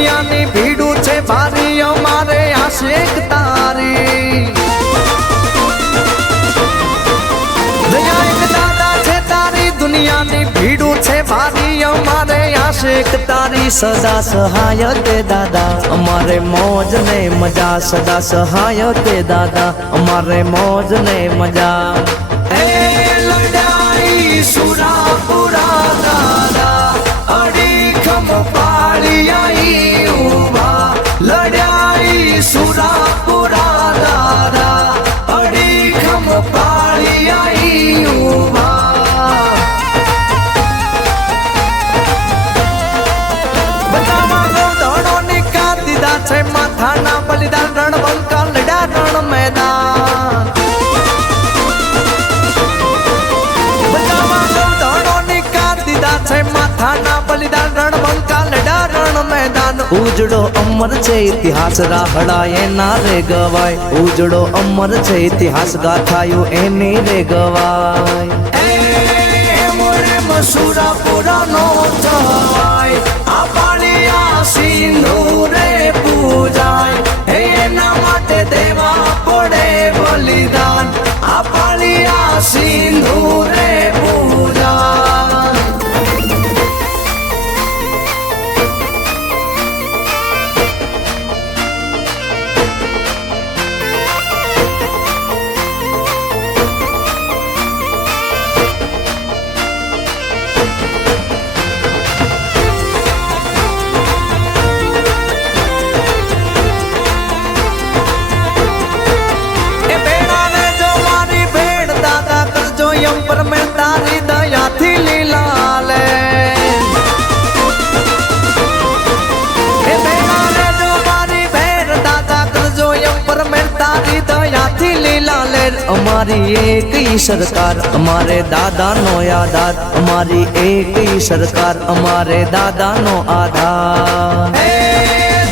દુનિયાની ભીડું છે ભારી અમારે આશિક તારી દયા એક દાદા છે તારી દુનિયાની ભીડું છે ભારી અમારે આશિક તારી સદા સહાય તે દાદા અમારે મોજ ને મજા સદા સહાય તે દાદા અમારે મોજ ને મજા એ લડાઈ સુરાપુરા દાદા અડીખમ પાળી આઈ ઉભા લડાઈ સુરાપુરા દાદા અડીખમ પાળી આઈ ઉભા બધામાં ધણો નિકાલ દીધા છે માથાના બલિદાન રણબંકા લડ્યા રણ મેદાન માથાના બલિદાન રણબંકા લડા રણ મેદાન ઉજળો અમર છે ઇતિહાસ રાહડા એના રે ગવાય ઉજળો અમર છે ઇતિહાસ ગાથાયું એની રે ગવાય એ મોરે મસુરાપુરાનો જવાય આ પાળિયા સિંધુ રે પૂજાય એના માટે દેવા પડે બલિદાન આ પાળિયા સિંધુ રે પૂજાય પર મેં તારી દયાથી લીલા લે એ બેના રે જો મારી ભેર દાદા કરજો એમ પર મેં તારી દયાથી લીલા લે અમારી એક સરકાર અમારે દાદાનો આધાર અમારી એક સરકાર અમારે દાદાનો આધાર એ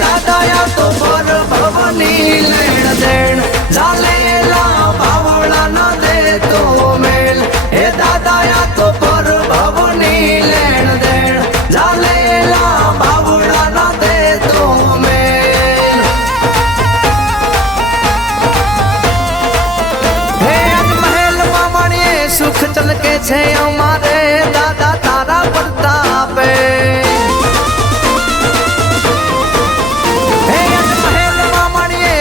દાદાયા તો પર ભવની લેણ દેણ ઝાલેલા બાવળા ના દે તો મેલ એ દાદાયા તો પર ભવની લેણ દેણ ઝાલેલા બાવળા ના દે તો મેલ હે અજ મહેલમાં માણીએ સુખ ચલકે છે અમારે દાદા તારા પ્રતાપે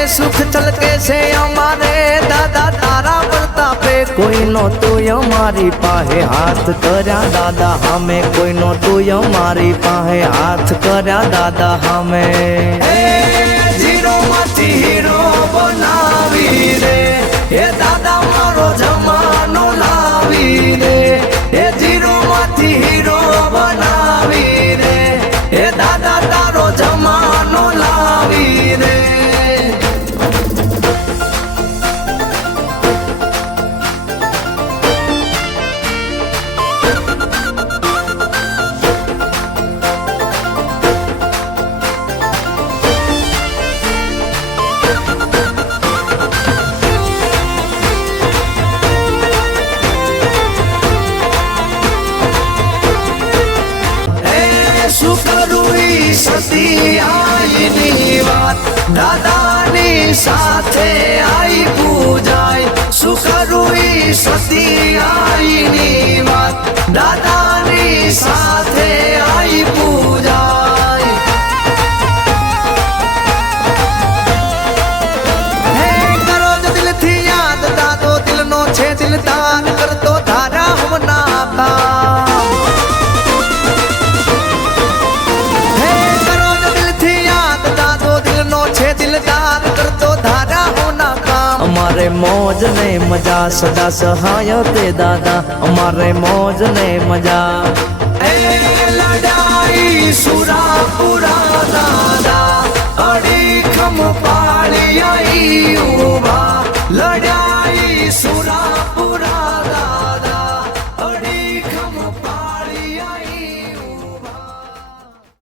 સુખ ચલકે છે અમારે દાદા તારા પ્રતાપે કોઈનો તું અમારી પાસે હાથ કર્યા દાદા હમે કોઈનો તું અમારી પાસે હાથ કર્યા દાદા હમે જીરો માંથી હીરો બનાવી રે એ દાદા મારો જમાનો લાવી રે એ જીરો માંથી હીરો બનાવી રે એ દાદા તારો જમાનો લાવી રે સતી આઈની વાત દાદાની સાથે આઈ પૂજાય સુખરૂઈ સતી આઈની વાત દાદાની સાથે આઈ પૂજાય હે કરો જ દિલથી યાદ દાદો દિલનો છે દિલદાન કરતો ધારા હમના કામ દિલદાર કરતો ધારા હોના કામ અમારે મોજ ને મજા સદા સહાય તે દાદા અમારે મોજ ને મજા એ લડાઈ સુરાપુરા દાદા અડીખમ પાળી આઈ ઉભા